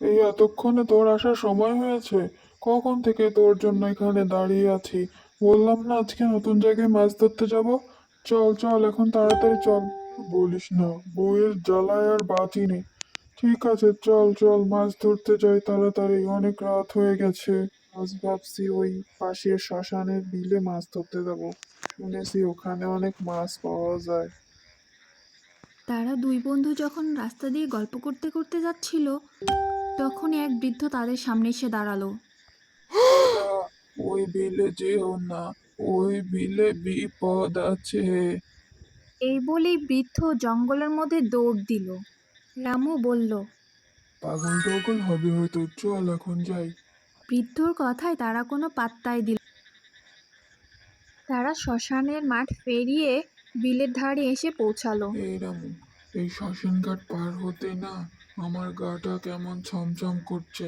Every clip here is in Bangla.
এই এতক্ষণে তোর আসার সময় হয়েছে। কখন থেকে তোর জন্য এখানে দাঁড়িয়ে আছি? বললাম না আজকে নতুন জায়গায় মাছ ধরতে যাব? চল চল, এখন তাড়াতাড়ি চল। বলিস না, বউয়ের জ্বালায় আর বাঁচি নেই ঠিক আছে, চল চল, মাছ ধরতে যাই তাড়াতাড়ি, অনেক রাত হয়ে গেছে। আজ ভাবছি ওই পাশের শ্মশানের বিলে মাছ ধরতে যাব। শুনেছি ওখানে অনেক মাছ পাওয়া যায়। তারা দুই বন্ধু যখন রাস্তা দিয়ে গল্প করতে করতে যাচ্ছিল তখন এক বৃদ্ধ তাদের সামনে এসে দাঁড়াল। ওই বিলে যেও না ওই বিলে বিপদ আছে। এই বলেই বৃদ্ধ জঙ্গলের মধ্যে দৌড় দিল। রামু বলল পাগল টগল হবে হয়তো চল এখন যাই। বৃদ্ধর কথায় তারা কোনো পাত্তাই দিল তারা শ্মশানের মাঠ পেরিয়ে বিলের ধারে এসে পৌঁছালো। এই রামু এই শ্মশান ঘাট পার হতে না। আমার গাটা কেমন ছমছম করছে,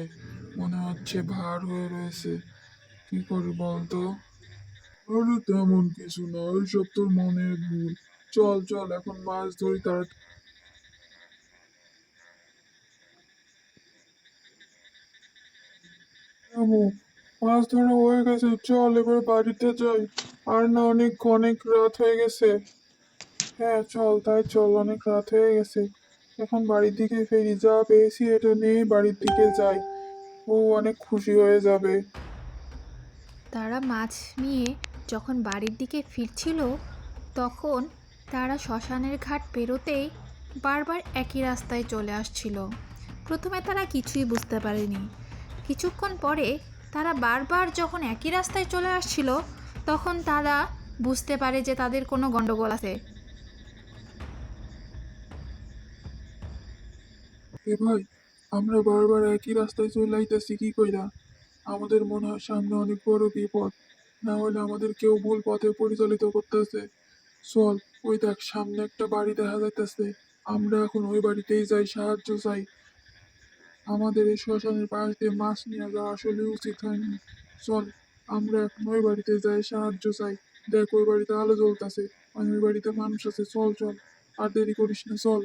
মনে হচ্ছে ভার হয়ে রয়েছে। কি করি বলতো? আরে তেমন কিছু না ওইসব তোর মনের ভুল। চল চল, এখন মাছ ধরি তার মাছ ধরা হয়ে গেছে, চল এবার বাড়িতে যাই। আর না, অনেক অনেক রাত হয়ে গেছে। হ্যাঁ চল, তাই চল, অনেক রাত হয়ে গেছে। এখন বাড়ির দিকে ফেরি যা পেয়েছি এটা নিয়ে বাড়ির দিকে যাই ও অনেক খুশি হয়ে যাবে। তারা মাছ নিয়ে যখন বাড়ির দিকে ফিরছিল, তখন তারা শ্মশানের ঘাট পেরোতেই বারবার একই রাস্তায় চলে আসছিল। প্রথমে তারা কিছুই বুঝতে পারেনি। কিছুক্ষণ পরে তারা বারবার যখন একই রাস্তায় চলে আসছিল, তখন তারা বুঝতে পারে যে তাদের কোনো গণ্ডগোল আছে। এ ভাই, আমরা বারবার একই রাস্তায় চলে আইতেছি, কি কইরা? আমাদের মনে হয় সামনে অনেক বড় বিপদ। না হলে আমাদের কেউ ভুল পথে পরিচালিত করতেছে। চল, ওই দেখ, সামনে একটা বাড়ি দেখা যাইতেছে। আমরা এখন ওই বাড়িতেই যাই, সাহায্য চাই। আমাদের এই শ্মশানের পাশ দিয়ে মাছ নিয়ে যাওয়া আসলে উচিত হয়নি। চল, আমরা এখন ওই বাড়িতে যাই, সাহায্য চাই। দেখ, ওই বাড়িতে আলো জ্বলতেছে আমি ওই বাড়িতে মানুষ আছে। চল চল, আর দেরি করিস না, চল।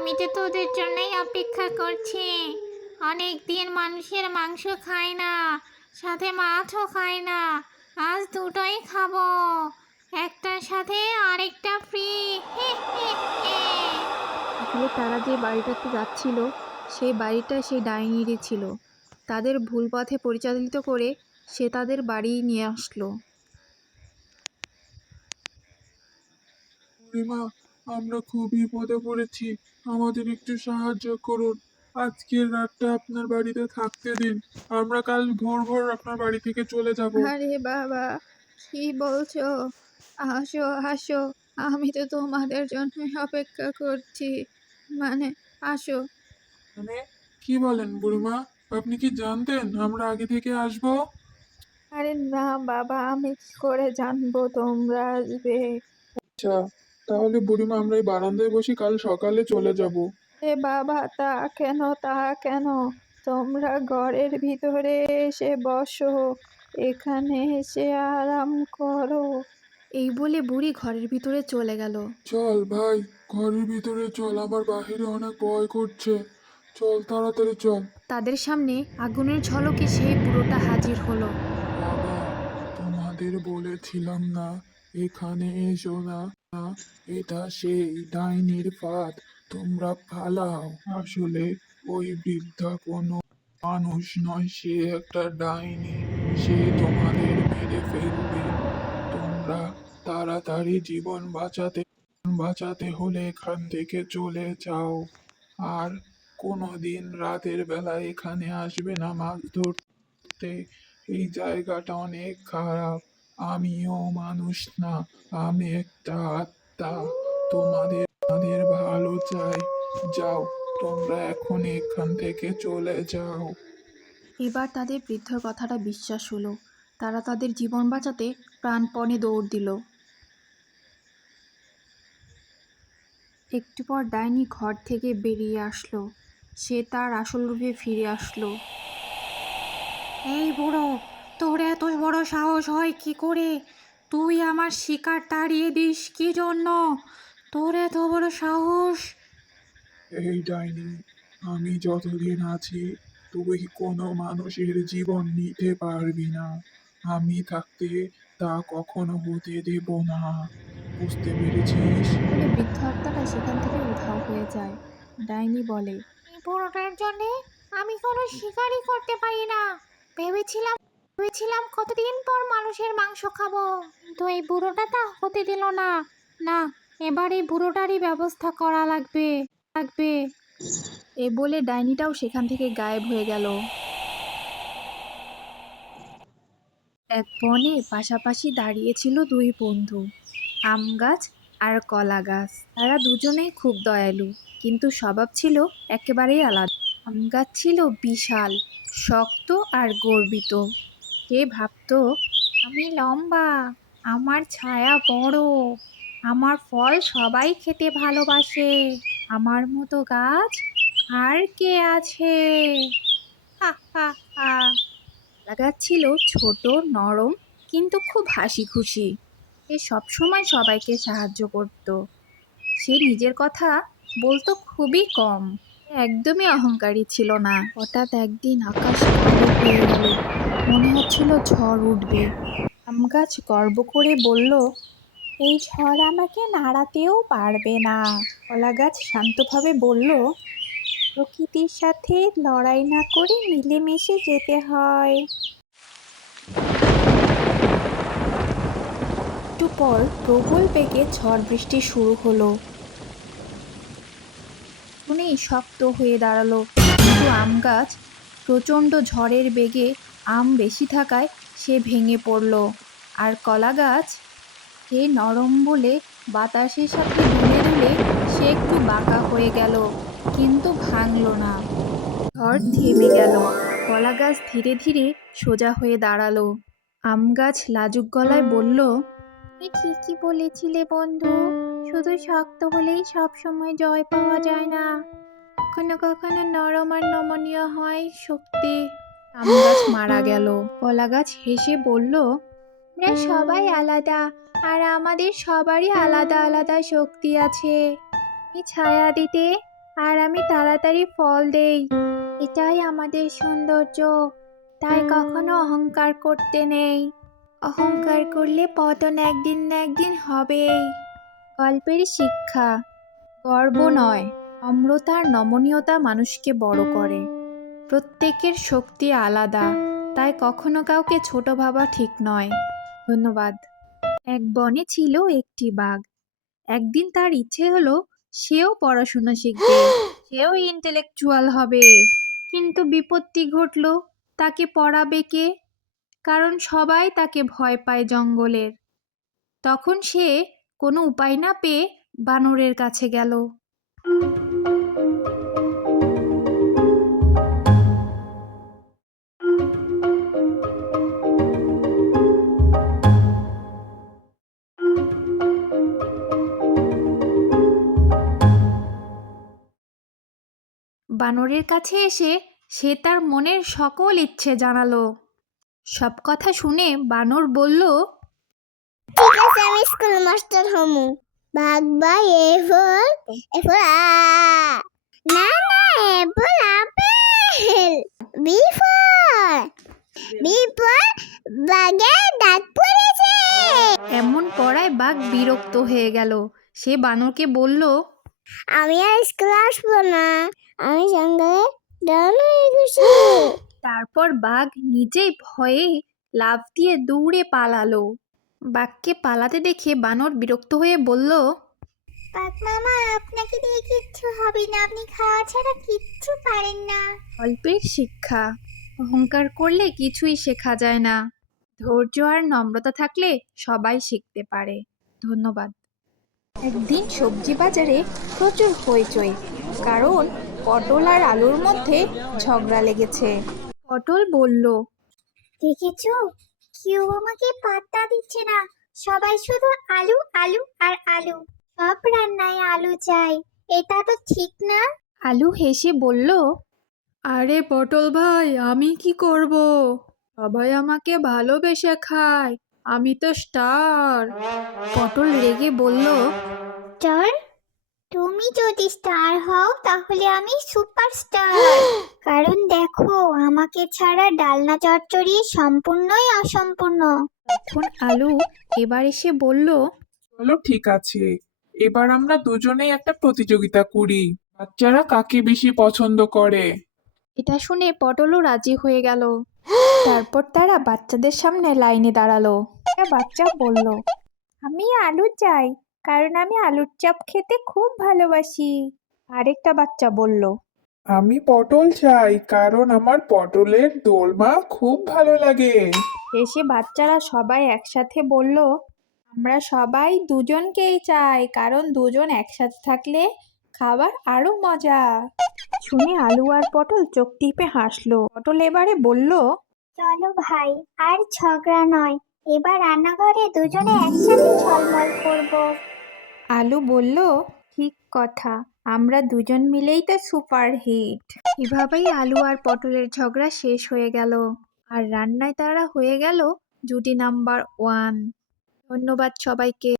আমি তো তোদের জন্যই অপেক্ষা করছি। অনেক দিন মানুষের মাংস খায় না সাথে মাছও খায় না আজ দুটোই খাব একটার সাথে আরেকটা ফ্রি আসলে তারা যে বাড়িটাতে যাচ্ছিল সেই বাড়িটা সেই ডাইনিরই ছিল। তাদের ভুল পথে পরিচালিত করে সে তাদের বাড়ি নিয়ে আসলো। আমরা খুব বিপদে পড়েছি। আমাদের একটু সাহায্য করুন। আজকের রাতটা আপনার বাড়িতে থাকতে দিন। আমরা কাল ভোর ভোর আপনার বাড়ি থেকে চলে যাব। আরে বাবা কি বলছো? আসো আসো। আমি তো তোমাদের জন্য অপেক্ষা করছি। মানে আসো। মানে কি বলেন বুড়িমা? আপনি কি জানতেন আমরা আগে থেকে আসব? আরে না বাবা আমি কি করে জানব তোমরা আসবে? আচ্ছা তাহলে বুড়িমা আমরা এই বারান্দায় বসি কাল সকালে চলে যাব। এ বাবা তা কেন তা কেন? তোমরা ঘরের ভিতরে এসে বসো এখানে এসে আরাম করো। এই বলে বুড়ি ঘরের ভিতরে চলে গেল। চল ভাই ঘরের ভিতরে চল আমার বাহিরে অনেক ভয় করছে। চল তাড়াতাড়ি চল। তাদের সামনে আগুনের ঝলকে সেই বুড়োটা হাজির হলো। বাবা তোমাদের বলেছিলাম না এখানে এসো না। না, এটা সেই ডাইনির ফাঁদ। তোমরা পালাও। আসলে ওই বৃদ্ধা কোনো মানুষ নয় সে একটা ডাইনি। সে তোমাদের মেরে ফেলবে। তোমরা তাড়াতাড়ি জীবন বাঁচাতে বাঁচাতে হলে এখান থেকে চলে যাও। আর কোনো দিন রাতের বেলা এখানে আসবে না মাছ ধরতে। এই জায়গাটা অনেক খারাপ। আমিও মানুষ না আমি একটা আত্মা। তোমাদের তোমাদের ভালো চাই। যাও তোমরা এখন এখান থেকে চলে যাও। এবার তাদের বৃদ্ধর কথাটা বিশ্বাস হলো। তারা তাদের জীবন বাঁচাতে প্রাণপণে দৌড় দিল। একটু পর ডাইনি ঘর থেকে বেরিয়ে আসলো। সে তার আসল রূপে ফিরে আসলো। এই বুড়ো তোর এত বড় সাহস হয় কি করে? তুই আমার শিকার তাড়িয়ে দিস কি জন্য? তোর এত বড় সাহস? এই ডাইনি আমি যতদিন আছি তুই কোনো মানুষের জীবন নিতে পারবি না। আমি থাকতে তা কখনো হতে দেব না। বুঝতে পেরেছিস? বলে বৃদ্ধ আত্মাটা সেখান থেকে উধাও হয়ে যায় ডাইনি বলে। এই বুড়োটার জন্য আমি কোনো শিকারই করতে পারি না। ভেবেছিলাম ভেবেছিলাম কতদিন পর মানুষের মাংস খাব তো এই বুড়োটা তা হতে দিল না। না, এবার এই বুড়োটারই ব্যবস্থা করা লাগবে লাগবে। এ বলে ডাইনিটাও সেখান থেকে গায়েব হয়ে গেল। এক বনে পাশাপাশি দাঁড়িয়েছিল দুই বন্ধু, আম গাছ আর কলা গাছ। তারা দুজনেই খুব দয়ালু, কিন্তু স্বভাব ছিল একেবারেই আলাদা। আম গাছ ছিল বিশাল, শক্ত আর গর্বিত। সে ভাবতো? আমি লম্বা, আমার ছায়া বড়, আমার ফল সবাই খেতে ভালোবাসে, আমার মতো গাছ আর কে আছে? হা হা হা। কলা গাছ ছিল ছোট নরম কিন্তু খুব হাসি খুশি সে সবসময় সবাইকে সাহায্য করত। সে নিজের কথা বলতো খুবই কম। একদমই অহংকারী ছিল না। হঠাৎ একদিন আকাশ হয়ে গেল। মনে হচ্ছিল ঝড় উঠবে। আম গাছ গর্ব করে বলল, এই ঝড় আমাকে নাড়াতেও পারবে না। কলা গাছ শান্তভাবে বলল, প্রকৃতির সাথে লড়াই না করে মিলেমিশে যেতে হয়। একটু পর প্রবল বেগে ঝড় বৃষ্টি শুরু হলো। শুনেই শক্ত হয়ে দাঁড়াল। কিন্তু আম গাছ প্রচণ্ড ঝড়ের বেগে আম বেশি থাকায় সে ভেঙে পড়ল। আর কলা গাছ? সে নরম বলে বাতাসের সাথে দুলে দুলে সে একটু বাঁকা হয়ে গেল, কিন্তু ভাঙলো না। ঝড় থেমে গেল। কলা গাছ ধীরে ধীরে সোজা হয়ে দাঁড়াল। আম গাছ লাজুক গলায় বলল, তুমি ঠিকই বলেছিলে বন্ধু। শুধু শক্ত হলেই সব সময় জয় পাওয়া যায় না। কখনো কখনো নরম আর নমনীয় হয় শক্তি আম গাছ মারা গেল। কলা গাছ হেসে বলল আমরা সবাই আলাদা আর আমাদের সবারই আলাদা আলাদা শক্তি আছে। ছায়া দিতে আর আমি তাড়াতাড়ি ফল দেই। এটাই আমাদের সৌন্দর্য। তাই কখনো অহংকার করতে নেই। অহংকার করলে পতন একদিন না একদিন হবেই। গল্পের শিক্ষা গর্ব নয়। নম্রতা আর নমনীয়তা মানুষকে বড় করে। প্রত্যেকের শক্তি আলাদা তাই কখনো কাউকে ছোট ভাবা ঠিক নয়। ধন্যবাদ। এক বনে ছিল একটি বাঘ। একদিন তার ইচ্ছে হলো সেও পড়াশোনা শিখবে সেও ইন্টেলেকচুয়াল হবে। কিন্তু বিপত্তি ঘটলো তাকে পড়াবে কে? কারণ সবাই তাকে ভয় পায় জঙ্গলের। তখন সে কোনো উপায় না পেয়ে বানরের কাছে গেল। বানরের কাছে এসে সে তার মনের সকল ইচ্ছে জানালো। সব কথা শুনে বানর বলল ঠিক আছে আমি স্কুল মাস্টার হমু। বাই এ ফর এ ফর আ না না A for apple. B for B for বাঘের দাঁত পড়েছে। এমন পড়ায় বাঘ বিরক্ত হয়ে গেল। সে বানরকে বলল আমি আর স্কুল আসব না। আমি জঙ্গলে ডন গেছি তারপর বাঘ নিজেই ভয়ে লাফ দিয়ে দৌড়ে পালালো। বাঘকে পালাতে দেখে বানর বিরক্ত হয়ে বলল বাঘ মামা আপনাকে দিয়ে কিচ্ছু হবে না। আপনি খাওয়া ছাড়া কিচ্ছু পারেন না। গল্পের শিক্ষা। অহংকার করলে কিছুই শেখা যায় না। ধৈর্য আর নম্রতা থাকলে সবাই শিখতে পারে। ধন্যবাদ। একদিন সবজি বাজারে প্রচুর হইচই কারণ পটল আর আলুর মধ্যে ঝগড়া লেগেছে। পটল বলল দেখেছ? কেউ আমাকে পাত্তা দিচ্ছে না। সবাই শুধু আলু আলু আর আলু। সব রান্নায় আলু চাই। এটা তো ঠিক না? আলু হেসে বলল আরে পটল ভাই আমি কি করব? সবাই আমাকে ভালোবেসে খায়। আমি তো স্টার। পটল রেগে বলল স্টার? তুমি যদি স্টার হও তাহলে আমি সুপারস্টার। কারণ দেখো আমাকে ছাড়া ডালনা চচ্চড়ি সম্পূর্ণই অসম্পূর্ণ। তখন আলু এবার এসে বলল চলো ঠিক আছে এবার আমরা দুজনেই একটা প্রতিযোগিতা করি। বাচ্চারা কাকে বেশি পছন্দ করে? এটা শুনে পটলও রাজি হয়ে গেল। তারপর তারা বাচ্চাদের সামনে লাইনে দাঁড়াল। একটা বাচ্চা বলল আমি আলু চাই কারণ আমি আলুর চপ খেতে খুব ভালোবাসি। আরেকটা বাচ্চা বলল আমি পটল চাই কারণ আমার পটলের দোলমা খুব ভালো লাগে। এসে বাচ্চারা সবাই একসাথে বলল আমরা সবাই দুজনকেই চাই কারণ দুজন একসাথে থাকলে খাবার আরও মজা। শুনে আলু আর পটল চোখ টিপে হাসলো। পটল এবারে বলল চলো ভাই, আর ঝগড়া নয়। এবার রান্নাঘরে দুজনে একসাথে ঝলমল করব। আলু বলল, ঠিক কথা, আমরা দুজন মিলেই তো সুপার হিট এভাবেই আলু আর পটলের ঝগড়া শেষ হয়ে গেল। আর রান্নায় তারা হয়ে গেল জুটি নাম্বার ওয়ান। ধন্যবাদ সবাইকে।